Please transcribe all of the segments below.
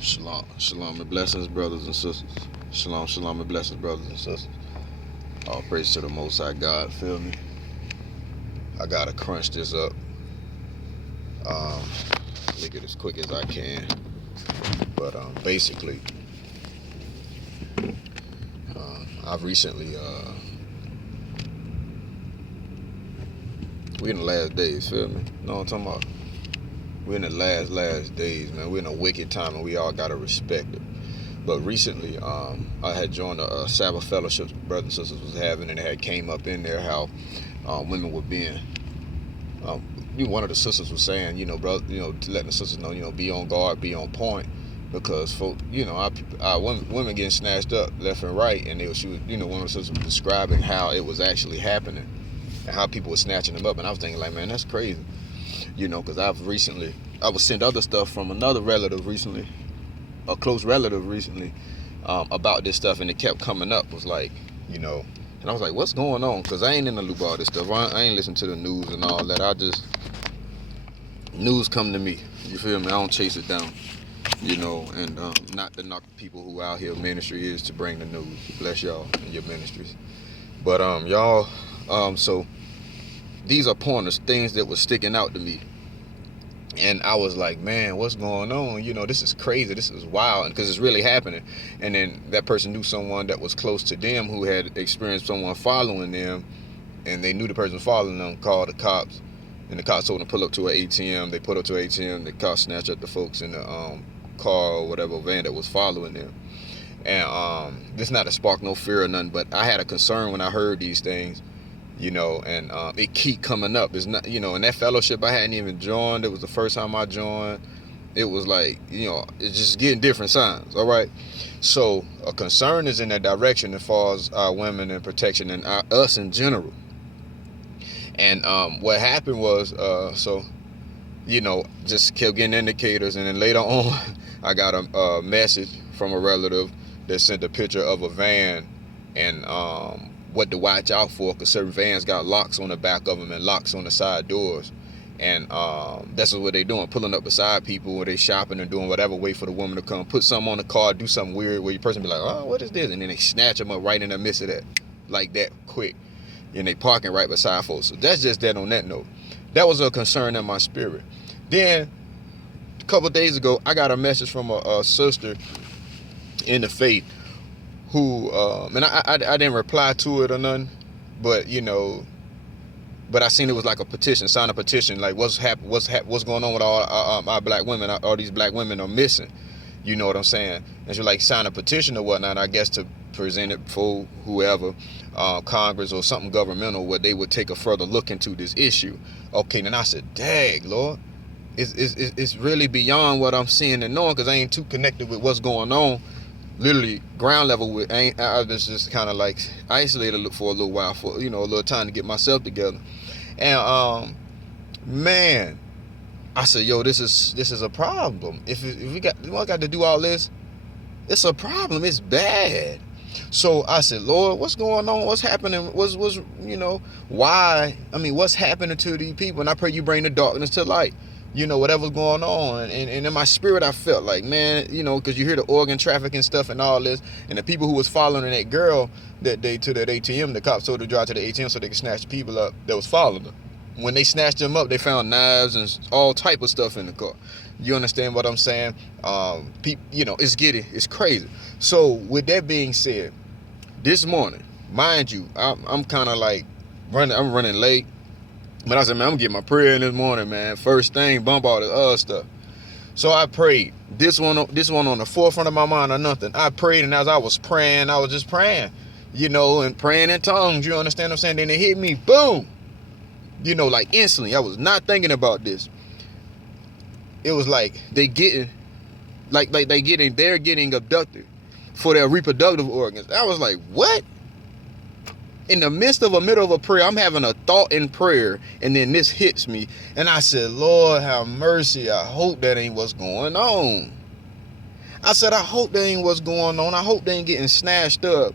Shalom, shalom and blessings, brothers and sisters. Shalom, shalom and blessings, brothers and sisters. All praise to the Most High God. Feel me? I gotta crunch this up. Make it as quick as I can. But basically, I've recently, we in the last days. Feel me? Know what I'm talking about? We're in the last days, man. We're in a wicked time, and we all gotta respect it. But recently, I had joined a Sabbath fellowship brothers and sisters was having, and it had came up in there how women were being. One of the sisters was saying, brother, letting the sisters know, be on guard, be on point, because folk, women getting snatched up left and right, and one of the sisters was describing how it was actually happening, and how people were snatching them up, and I was thinking like, man, that's crazy, because I was sent other stuff from another relative recently, a close relative recently, about this stuff, and it kept coming up. Was like, and I was like, what's going on? Because I ain't in the loop of all this stuff. I ain't listen to the news and all that. News come to me. You feel me? I don't chase it down. And not to knock people who out here. Ministry is to bring the news. Bless y'all and your ministries. But y'all, so these are pointers, things that were sticking out to me. And I was like, man, what's going on? This is crazy. This is wild. Because it's really happening. And then that person knew someone that was close to them who had experienced someone following them. And they knew the person following them, called the cops. And the cops told them to pull up to an ATM. They pulled up to an ATM. The cops snatched up the folks in the car or whatever van that was following them. And this not to spark no fear or nothing. But I had a concern when I heard these things. And it keep coming up. It's not, in that fellowship I hadn't even joined. It was the first time I joined. It was like, it's just getting different signs. All right. So a concern is in that direction as far as our women and protection and us in general. And what happened was, just kept getting indicators. And then later on, I got a message from a relative that sent a picture of a van and what to watch out for, because certain vans got locks on the back of them and locks on the side doors. And that's what they're doing, pulling up beside people when they shopping and doing whatever, wait for the woman to come, put something on the car, do something weird where your person be like, oh, what is this? And then they snatch them up right in the midst of that, like that, quick. And they parking right beside folks. So that's just that on that note. That was a concern in my spirit. Then, a couple of days ago, I got a message from a sister in the faith who, and I didn't reply to it or nothing, but but I seen it was like a petition, sign a petition, like what's going on with all our black women, all these black women are missing, you know what I'm saying? And she like sign a petition or whatnot, I guess to present it for whoever, Congress or something governmental, where they would take a further look into this issue. Okay, then I said, dang, Lord, it's really beyond what I'm seeing and knowing, because I ain't too connected with what's going on. Literally ground level with, I was just kind of like isolated for a little while, for a little time to get myself together. And man, I said, yo, this is a problem. If we got to do all this, it's a problem. It's bad. So I said, Lord, what's going on? What's happening? What's why? I mean, what's happening to these people? And I pray you bring the darkness to light. Whatever's going on. And in my spirit, I felt like, man, because you hear the organ trafficking stuff and all this, and the people who was following that girl that day to that ATM, the cops told her to drive to the ATM so they could snatch the people up that was following them. When they snatched them up, they found knives and all type of stuff in the car. You understand what I'm saying? It's crazy. So with that being said, this morning, mind you, I'm kind of like I'm running late. But I said, man, I'm getting my prayer in this morning, man. First thing, bump all this other stuff. So I prayed. This one on the forefront of my mind or nothing. I prayed, and as I was praying, I was just praying, and praying in tongues. You understand what I'm saying? Then it hit me, boom. Like instantly. I was not thinking about this. It was like they're getting abducted for their reproductive organs. I was like, what? In the middle of a prayer, I'm having a thought in prayer, and then this hits me, and I said, Lord, have mercy. I hope that ain't what's going on. I said, I hope that ain't what's going on. I hope they ain't getting snatched up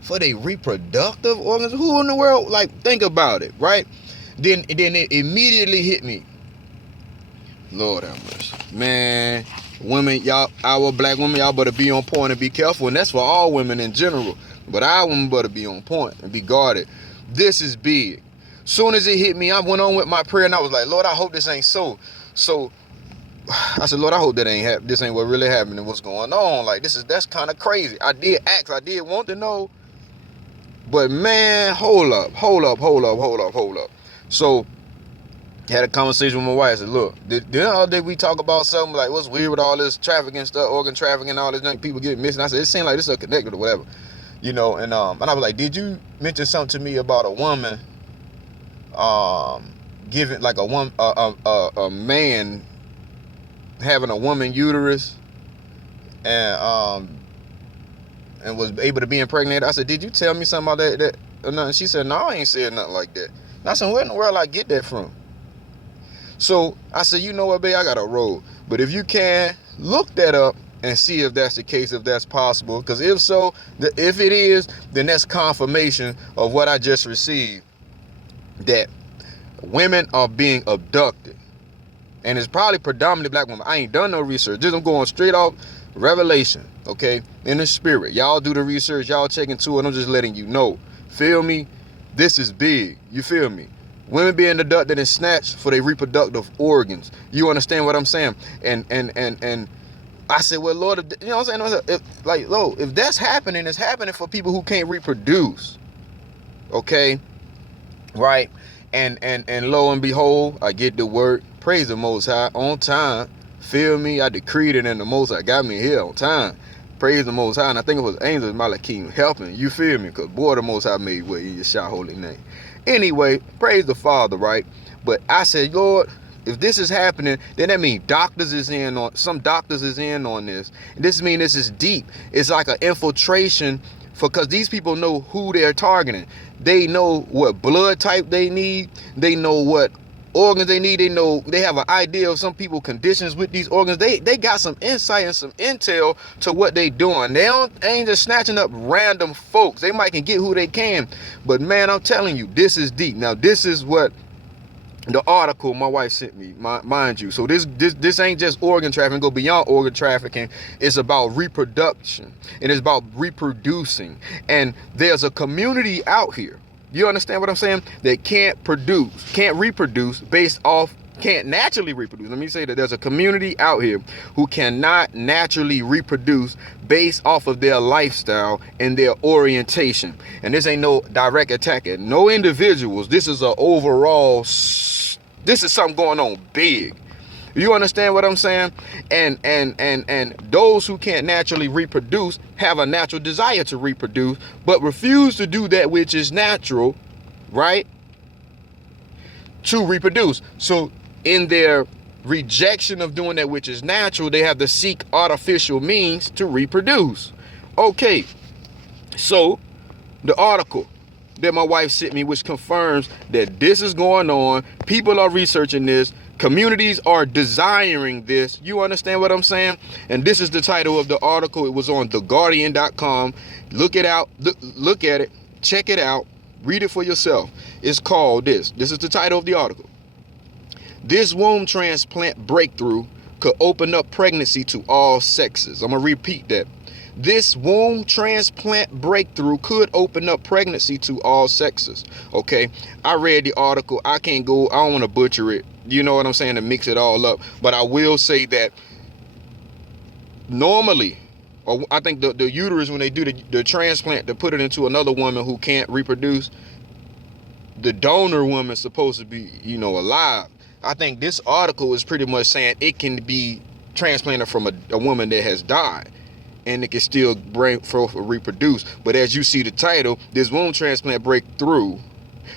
for their reproductive organs. Who in the world, think about it, right? Then it immediately hit me. Lord have mercy. Man, Women, y'all, our black women, y'all better be on point and be careful. And that's for all women in general. But our women better be on point and be guarded. This is big. Soon as it hit me, I went on with my prayer and I was like, Lord, I hope this ain't so. So I said, Lord, I hope that this ain't what really happened and what's going on. Like, that's kind of crazy. I did ask, I did want to know. But man, hold up. So had a conversation with my wife. I said, look, did we talk about something like what's weird with all this trafficking stuff, organ trafficking, all this people getting missing? I said, it seemed like this is connected or whatever, and I was like, did you mention something to me about a woman, giving like a man having a woman uterus and was able to be impregnated? I said, did you tell me something about that or nothing? She said, no, I ain't said nothing like that. And I said, where in the world I get that from? So I said, you know what, babe, I got a road. But if you can, look that up and see if that's the case, if that's possible. Because if so, if it is, then that's confirmation of what I just received, that women are being abducted. And it's probably predominantly black women. I ain't done no research. Just I'm going straight off revelation, okay? In the spirit. Y'all do the research. Y'all check into it. I'm just letting you know. Feel me? This is big. You feel me? Women being abducted and snatched for their reproductive organs. You understand what I'm saying? And I said, well, Lord, you know what I'm saying? If that's happening, it's happening for people who can't reproduce. Okay? Right? And lo and behold, I get the word. Praise the Most High on time. Feel me? I decreed it, and the Most High got me here on time. Praise the Most High. And I think it was angels Malakim helping. You feel me? Because boy, the Most High made way in Yeshua holy name. Anyway, praise the Father, right? But I said, Lord, if this is happening, then that means some doctors is in on this. And this means this is deep. It's like an infiltration because these people know who they're targeting. They know what blood type they need. They know what organs they need. They have an idea of some people conditions with these organs. They got some insight and some intel to what they doing. They ain't just snatching up random folks. They might can get who they can, but man, I'm telling you, this is deep. Now this is what the article my wife sent me, mind you. So this ain't just organ trafficking. Go beyond organ trafficking. It's about reproduction, and it's about reproducing. And there's a community out here, you understand what I'm saying, that can't reproduce can't naturally reproduce. Let me say that there's a community out here who cannot naturally reproduce based off of their lifestyle and their orientation. And this ain't no direct attack at no individuals. This is an overall, this is something going on big. You understand what I'm saying? And those who can't naturally reproduce have a natural desire to reproduce, but refuse to do that which is natural, right? To reproduce. So in their rejection of doing that which is natural, they have to seek artificial means to reproduce. Okay, so the article that my wife sent me, which confirms that this is going on, people are researching this, communities are desiring this. You understand what I'm saying? And this is the title of the article. It was on theguardian.com. Look it out. Look at it. Check it out. Read it for yourself. It's called this. This is the title of the article. This womb transplant breakthrough could open up pregnancy to all sexes. I'm going to repeat that. This womb transplant breakthrough could open up pregnancy to all sexes. Okay, I read the article. I don't want to butcher it. You know what I'm saying? To mix it all up. But I will say that normally, or I think the uterus, when they do the transplant to put it into another woman who can't reproduce, the donor woman's supposed to be, alive. I think this article is pretty much saying it can be transplanted from a woman that has died, and it can still bring forth or reproduce. But as you see the title, this womb transplant breakthrough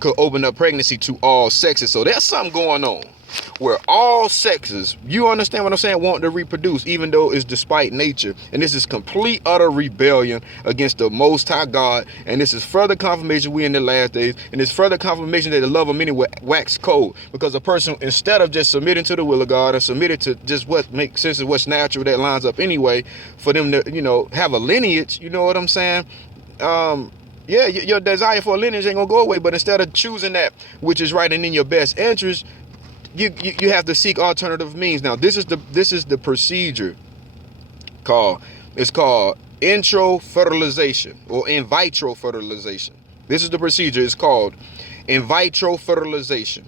could open up pregnancy to all sexes. So there's something going on where all sexes, you understand what I'm saying, want to reproduce, even though it's despite nature. And this is complete utter rebellion against the Most High God. And this is further confirmation we in the last days. And it's further confirmation that the love of many will wax cold, because a person, instead of just submitting to the will of God and submitted to just what makes sense and what's natural, that lines up anyway, for them to have a lineage, you know what I'm saying? Yeah, your desire for a lineage ain't gonna go away, but instead of choosing that which is right and in your best interest, you have to seek alternative means. Now, this is the procedure called, it's called intro-fertilization or in vitro fertilization. This is the procedure. It's called in vitro fertilization.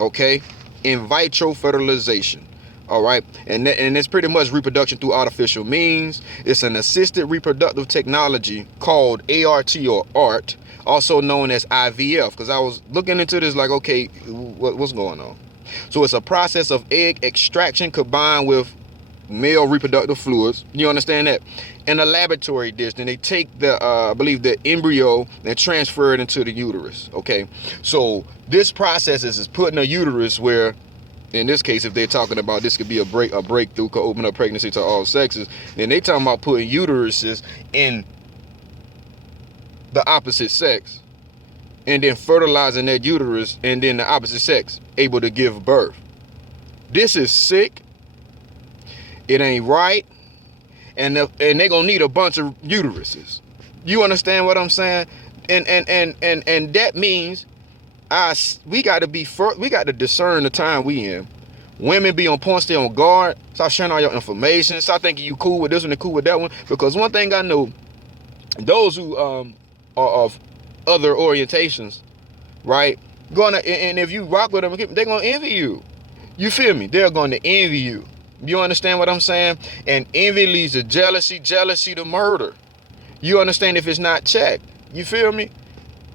Okay? In vitro fertilization. All right? And it's pretty much reproduction through artificial means. It's an assisted reproductive technology called ART or ART, also known as IVF, because I was looking into this like, okay, what's going on? So it's a process of egg extraction combined with male reproductive fluids, you understand that, in a laboratory dish. Then they take the I believe the embryo and transfer it into the uterus. Okay, so this process is put in a uterus where, in this case, if they're talking about this could be a breakthrough, could open up pregnancy to all sexes, then they talking about putting uteruses in the opposite sex and then fertilizing that uterus, and then the opposite sex able to give birth. This is sick. It ain't right, and they're gonna need a bunch of uteruses. You understand what I'm saying? And that means we got to discern the time we in. Women, be on point, stay on guard. Stop sharing all your information. Stop thinking you cool with this one and cool with that one. Because one thing I know, those who are of other orientations, right? And if you rock with them, they're gonna envy you. You feel me? They're going to envy you. You understand what I'm saying? And envy leads to jealousy, jealousy to murder. You understand if it's not checked. You feel me?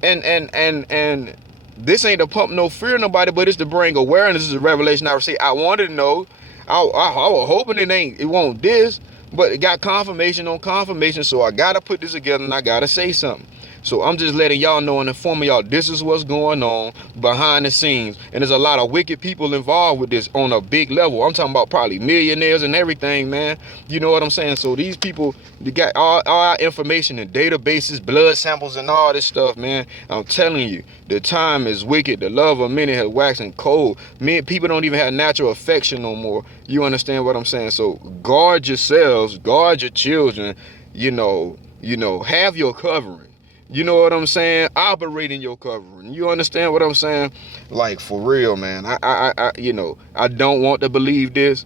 And this ain't to pump no fear in nobody, but it's to bring awareness. This is a revelation I received. I wanted to know. I was hoping it won't this, but it got confirmation on confirmation. So I gotta put this together and I gotta say something. So I'm just letting y'all know and informing y'all this is what's going on behind the scenes. And there's a lot of wicked people involved with this on a big level. I'm talking about probably millionaires and everything, man. You know what I'm saying? So these people, they got all our information and databases, blood samples and all this stuff, man. I'm telling you, the time is wicked. The love of many has waxing cold. People don't even have natural affection no more. You understand what I'm saying? So guard yourselves, guard your children, you know, have your covering. You know what I'm saying? Operate in your covering. You understand what I'm saying? Like, for real, man. I don't want to believe this,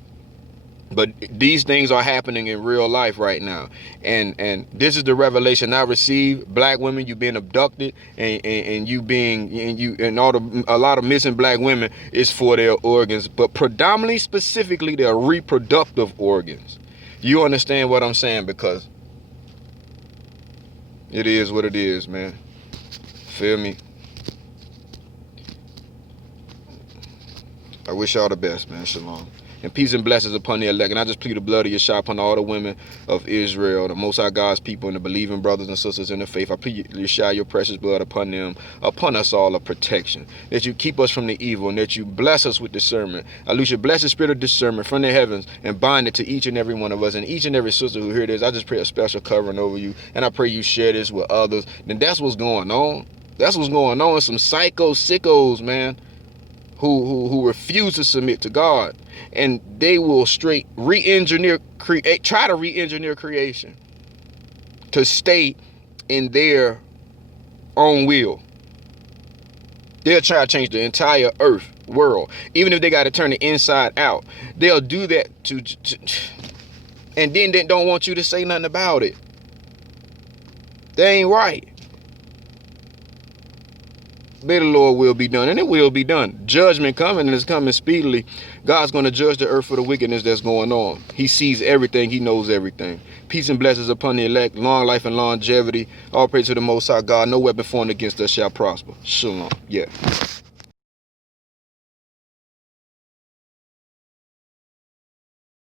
but these things are happening in real life right now. And this is the revelation I received. Black women, you being abducted, and a lot of missing black women is for their organs, but predominantly, specifically, their reproductive organs. You understand what I'm saying? Because it is what it is, man. Feel me? I wish y'all the best, man. Shalom. And peace and blessings upon the elect. And I just plead the blood of Yasha upon all the women of Israel, the Most High God's people, and the believing brothers and sisters in the faith. I plead Yasha, your precious blood upon them, upon us all, of protection. That you keep us from the evil, and that you bless us with discernment. I loose your blessed spirit of discernment from the heavens and bind it to each and every one of us. And each and every sister who hear this, I just pray a special covering over you. And I pray you share this with others. Then that's what's going on. That's what's going on. Some psycho sickos, man, who refuse to submit to God, and they will try to re-engineer creation to stay in their own will. They'll try to change the entire earth world, even if they got to turn it inside out. They'll do that and then they don't want you to say nothing about it. They ain't right. May the Lord will be done, and it will be done. Judgment coming, and it's coming speedily. God's going to judge the earth for the wickedness that's going on. He sees everything. He knows everything. Peace and blessings upon the elect, long life and longevity. All praise to the Most High God. No weapon formed against us shall prosper. Shalom. Yeah.